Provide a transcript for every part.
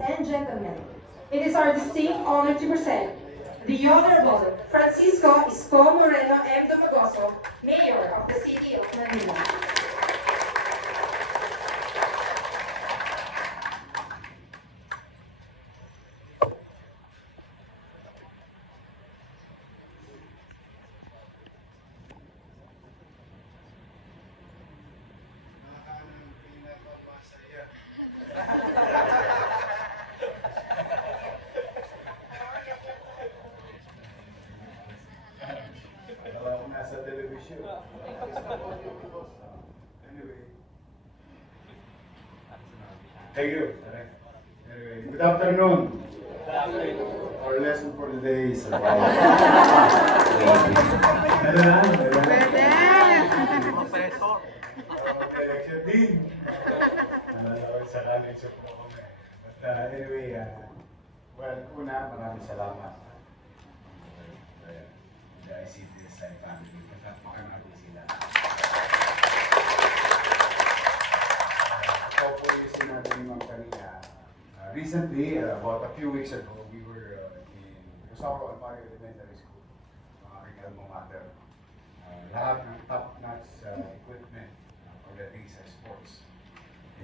and gentlemen, it is our distinct honor to present the Honorable Francisco Isko Moreno M. Domagoso, Mayor of the City of Manila. Alam ko nasa television. Anyway. Thank you. Anyway, good afternoon. Our lesson for the day is about... Ano na? Election din. Sa college of Rome. But anyway, well, una, maraming salamat. The ICPSI family, kasi makanati sila. Ito po yung sinabi naman kanina. Recently, about a few weeks ago, we were in Rosario Almario Elementary School, mga aking alma mater. Lahat ng top-notch equipment pagdating sa sports.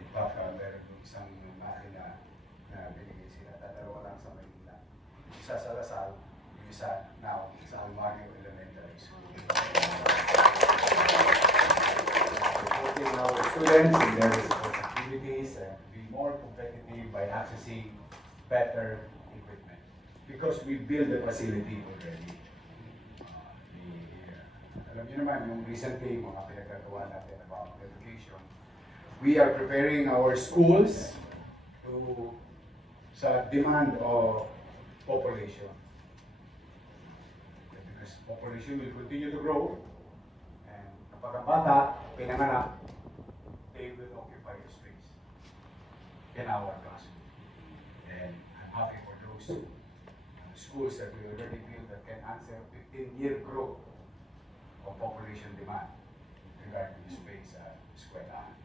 In fact, meron yung isang makina na binigay sila. Dalawa lang sa Manila. Isa sa Lasal, yung isa now sa Almario Elementary School. Supporting our students in their sports activities and be more competitive by accessing better equipment. Because we build the facility already. Alam niyo naman, yung recently, mga pinagkagawa natin about education, we are preparing our schools to sa demand of population. Because population will continue to grow, and kapag ang bata, pinanganak, they will occupy the space in our classroom. And I'm happy for those schools that we already built that can answer 15-year growth of population demand regarding the space at eskwelahan.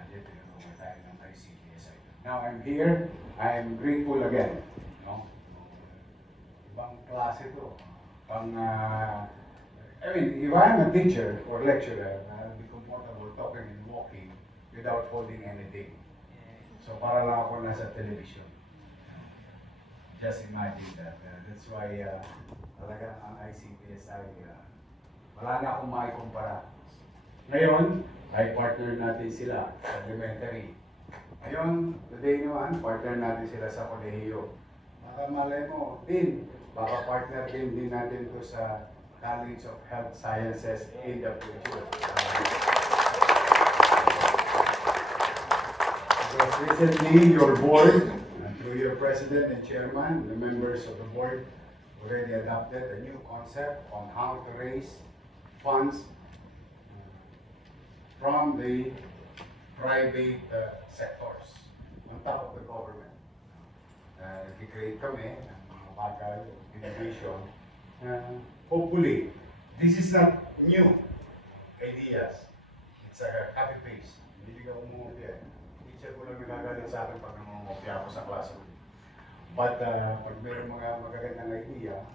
And yet, we're tayo ng ICPSI. Now I'm here, I'm grateful again. No? Ibang klase to. I mean, if I'm a teacher or lecturer, I'll be comfortable talking and walking without holding anything. So para lang ako nasa television. Just imagine that. That's why talaga ang ICPSI, wala na akong maikumpara. Ngayon, ay partner natin sila sa elementary. Ngayon, today naman, partner natin sila sa kolehiyo. Baka malay mo, baka partner din natin ito sa College of Health Sciences in the future. Because recently, your board, through your president and chairman, the members of the board already adopted a new concept on how to raise funds from the private sectors on top of the government. Nag-create kami ng mga bagal, innovation. Hopefully, this is not new ideas. It's a copy paste. Hindi ka umungopya. Teacher ko lang nagagalit sa akin pag namungopya ako sa classroom. But pag mayroong mga magagandang idea,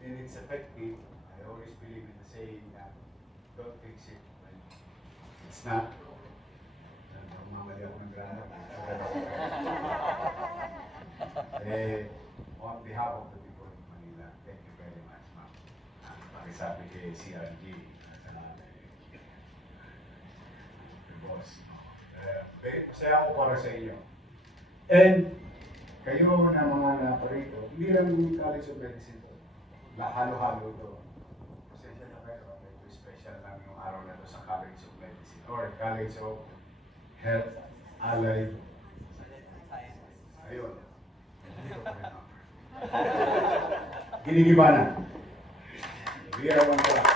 and it's effective, I always believe in the saying na don't fix it when it's not. Mamali ako ng grana. On behalf of the people of Manila, thank you very much, ma'am. Pakisabi kay CRG, boss. Masaya ako para sa inyo. And kayo na mga naparito, hindi lang yung College of Medicine po. Halo-halo ito. Pasensya na kayo, medyo special lang yung araw na ito sa College of Medicine or College of Health Allied Ayun. Ginigibanan. We are one class.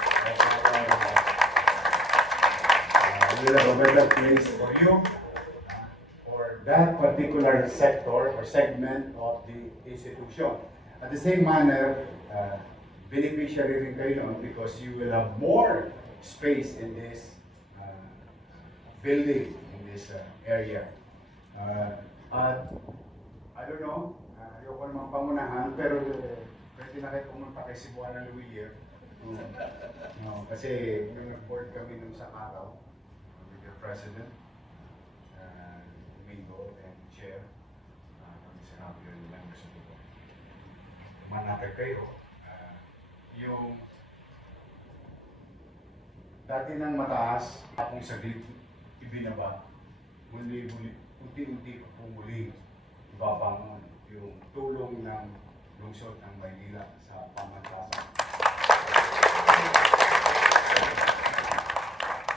We have a better place for you, for that particular sector or segment of the institution. At the same manner, beneficiary rin kayo nun because you will have more space in this building, in this area. At paunahan, pero pwede na kayo pumunta kay Cebuana Luwilier. No, kasi nung nag-board kami nung sa araw, with the President, Domingo, and Chair, kami sinabi yun ng members of the board. Tumanapit kayo, yung dati nang mataas, akong saglit, ibinaba, muli-muli, unti-unti pumuli, ibabangon yung tulong ng lungsod ng Maynila sa pamantasan.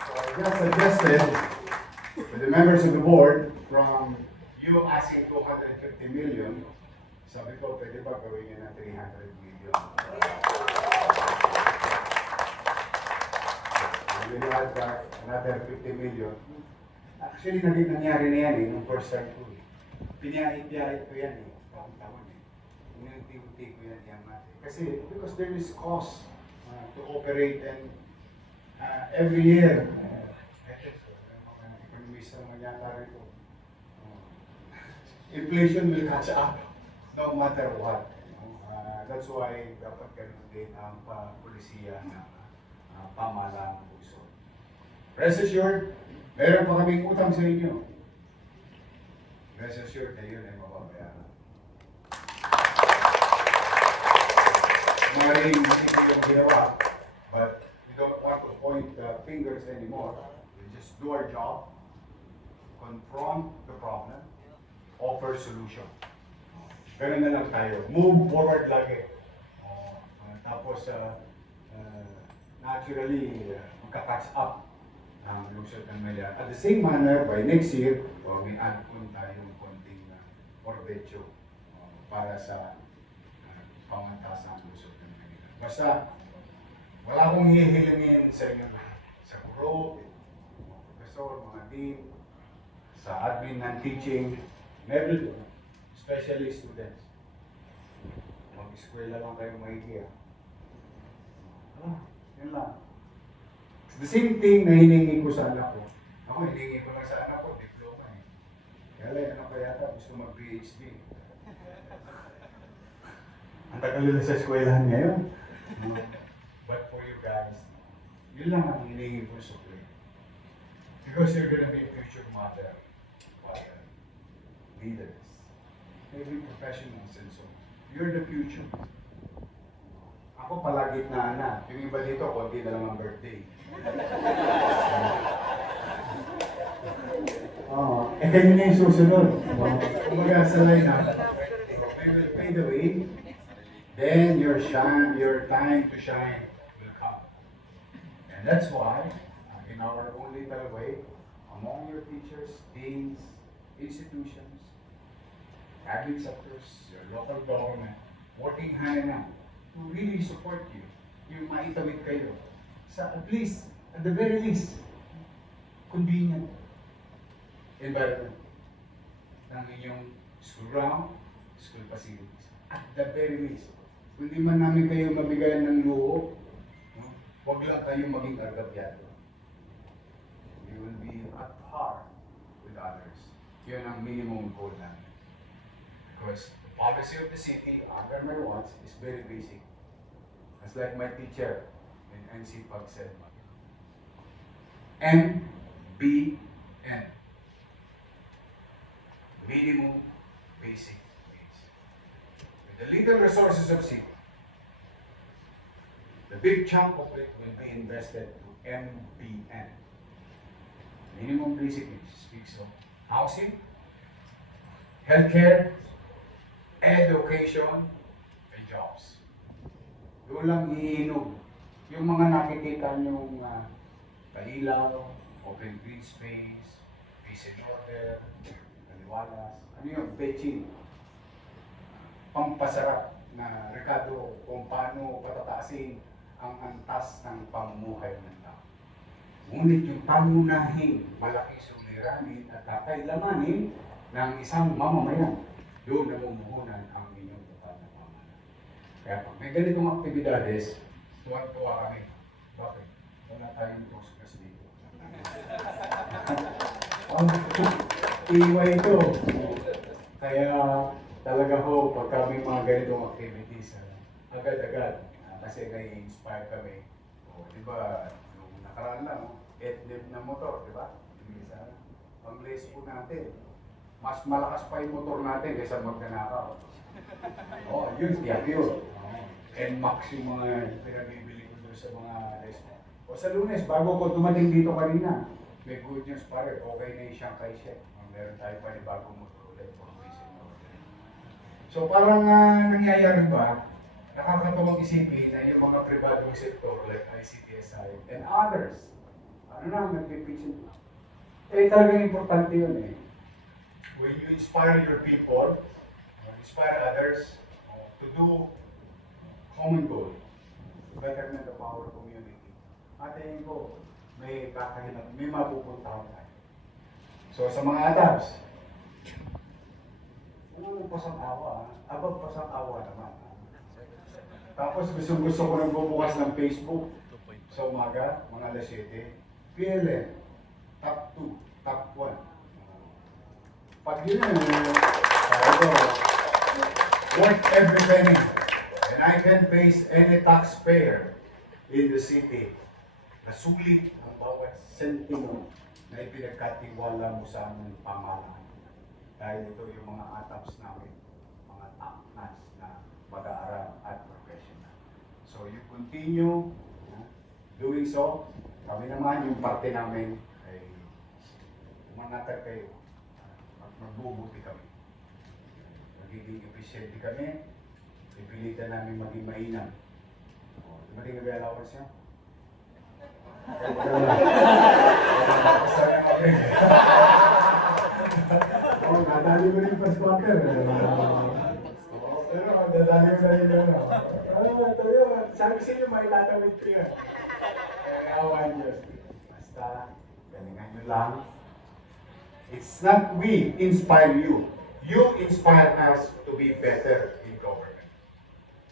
So I just suggested to the members of the board from you asking 250 million, sabi ko, pwede ba gawin niya na 300 million? We will add back another 50 million. Actually, nangyari na yan nung first time ko. Pinahit-piyahit ko yan taon-taon Unti-unti ko yan natin. Kasi, because there is cost to operate and every year, economist naman yata rito, inflation will catch up no matter what. That's why dapat ganun din ang polisiya ng pamahalaan ng puso. Rest assured, meron pa kaming utang sa inyo. Rest assured na yun ay mababayaran. Maring masito yung ginawa, but we don't want to point fingers anymore. We just do our job, confront the problem, offer solution. Ganun na lang tayo. Move forward lagi. Tapos, naturally, magka-catch up ang lungsod ng Maynila. At the same manner, by next year, may add-on tayong konting orbetyo para sa pamantasan ng lungsod ng Maynila. Basta, wala akong hihilingin sa inyo lahat. Sa group, mga professor, mga dean, sa admin and teaching, everyone, especially students. Mag-eskwela lang kayo maigi. Yun lang. It's the same thing na hiningi ko sa anak ko. Ako, hiningi ko lang sa anak ko, diploma eh. Kaya lang, anak ko yata, gusto mag-PhD. Ang tagal na sa eskwelahan ngayon. But for you guys, yun lang ang hiningi ko sa play. Because you're gonna be future mother, father, leaders, maybe professionals and so on. You're the future. Ako palagitnaan na. Yung iba dito, konti na lang ang birthday. Ganyan na yung susunod. Kumbaga sa line-up, I will pay the way, then your time to shine will come. And that's why, in our own little way, among your teachers, deans, institutions, public sectors, your local government, working hand in hand to really support you. Yung maitawid kayo sa at least, at the very least, convenient environment ng inyong school ground, school facilities. At the very least, kung di man namin kayo mabigayan ng luho, huwag lang kayo maging argabyado. You will be at par with others. Yun ang minimum goal namin. Because the policy of the city under my watch is very basic. It's like my teacher in NC Pag said, MBN. Minimum basic needs. With the little resources of city, the big chunk of it will be invested to MBN. Minimum basic needs speaks of housing, healthcare, education, and jobs. Doon lang iinog. Yung mga nakikita niyong pailaw, open green space, peace and order, kaliwalas, ano yung betching, pampasarap na rekado kung paano patataasin ang antas ng pamumuhay ng tao. Ngunit yung pangunahing malaking suliranin at kakailamanin ng isang mamamayan, doon namumuhunan ang inyong total na pamahalaan. Kaya pag may ganitong aktibidades, tuwan-tuwa kami. Bakit? Wala tayong toskas dito. Iwa ito. Kaya talaga ho, pagka may mga ganitong activities, agad-agad, kasi nai-inspire kami. O, di ba, nung nakaraan lang, etnip na motor, di ba? Isa, ang race po natin, mas malakas pa yung motor natin kaysa magnanakaw. Oh, yun, tiyak yun. NMAX yung mga pinabibili ko doon sa mga race. O sa Lunes, bago ko dumating dito kanina, may good news pa rin, okay na yung Shanghai Shek. Meron tayo pa rin bagong motor ulit. So parang nangyayari ba, nakakatawang isipin na yung mga pribadong sektor like ICTSI and others, ano na, nagpipitsin. Eh talagang importante yun eh. When you inspire your people, inspire others to do common goal, betterment of our community. Atin ko, may kakahinat, may mapupuntahan tayo. So sa mga adabs, ano pasang-awa, abang pasang-awa naman. Tapos gusto ko nang bubukas ng Facebook sa umaga, mga alas 7. PLN, top 2, top 1. Pag yun sabi ko, worth every penny. And I can face any taxpayer in the city na sulit ang bawat sentimo na ipinagkatiwala mo sa aming pamahalaan. Dahil ito yung mga ATAPs namin, mga top-notch na mag-aaral at professional. So you continue doing so. Kami naman, yung parte namin ay manatag kayo. Magbubuti kami. Magiging efficient kami. Ipilitan namin maging mainam. Dumating na ba allowance niya? Oh, nadali mo rin first quarter. Pero nadali mo na rin yun. Sabi sa inyo, may lalawit ko yun. Awan Diyos. Basta, galingan nyo lang. It's not we inspire you. You inspire us to be better in government.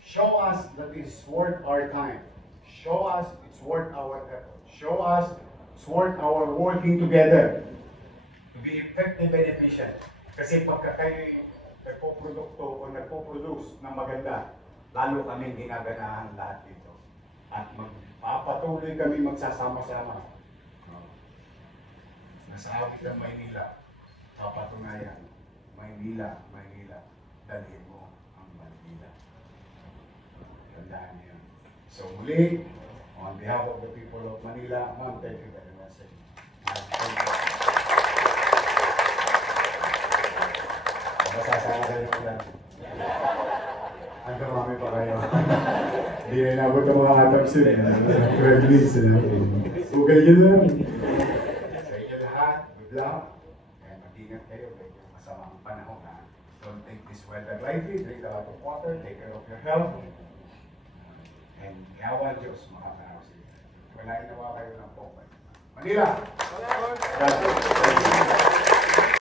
Show us that it's worth our time. Show us it's worth our effort. Show us it's worth our working together to be effective and efficient. Kasi pagka kayo nagpo-produkto o nagpo-produce ng maganda, lalo kaming ginaganahan lahat dito. At magpapatuloy kami magsasama-sama. Nasa awit ng Maynila, papatunayan, Maynila, dalhin mo ang Maynila. Tandaan niyo. So muli, on behalf of the people of Manila, ma'am, thank you very much. Masasama kayo ng ulan. Ang dumami pa kayo. Hindi na inabot ang mga ATAPs yun. Privilege. Google yun lang. Sa inyo lahat, good luck. And mag-ingat kayo. Medyo masamang panahon ha. Don't take this weather lightly. Drink a lot of water. Take care of your health. And yawa Diyos, makakaraw sa inyo. Wala inawa kayo ng pokay. Manila! Gracias.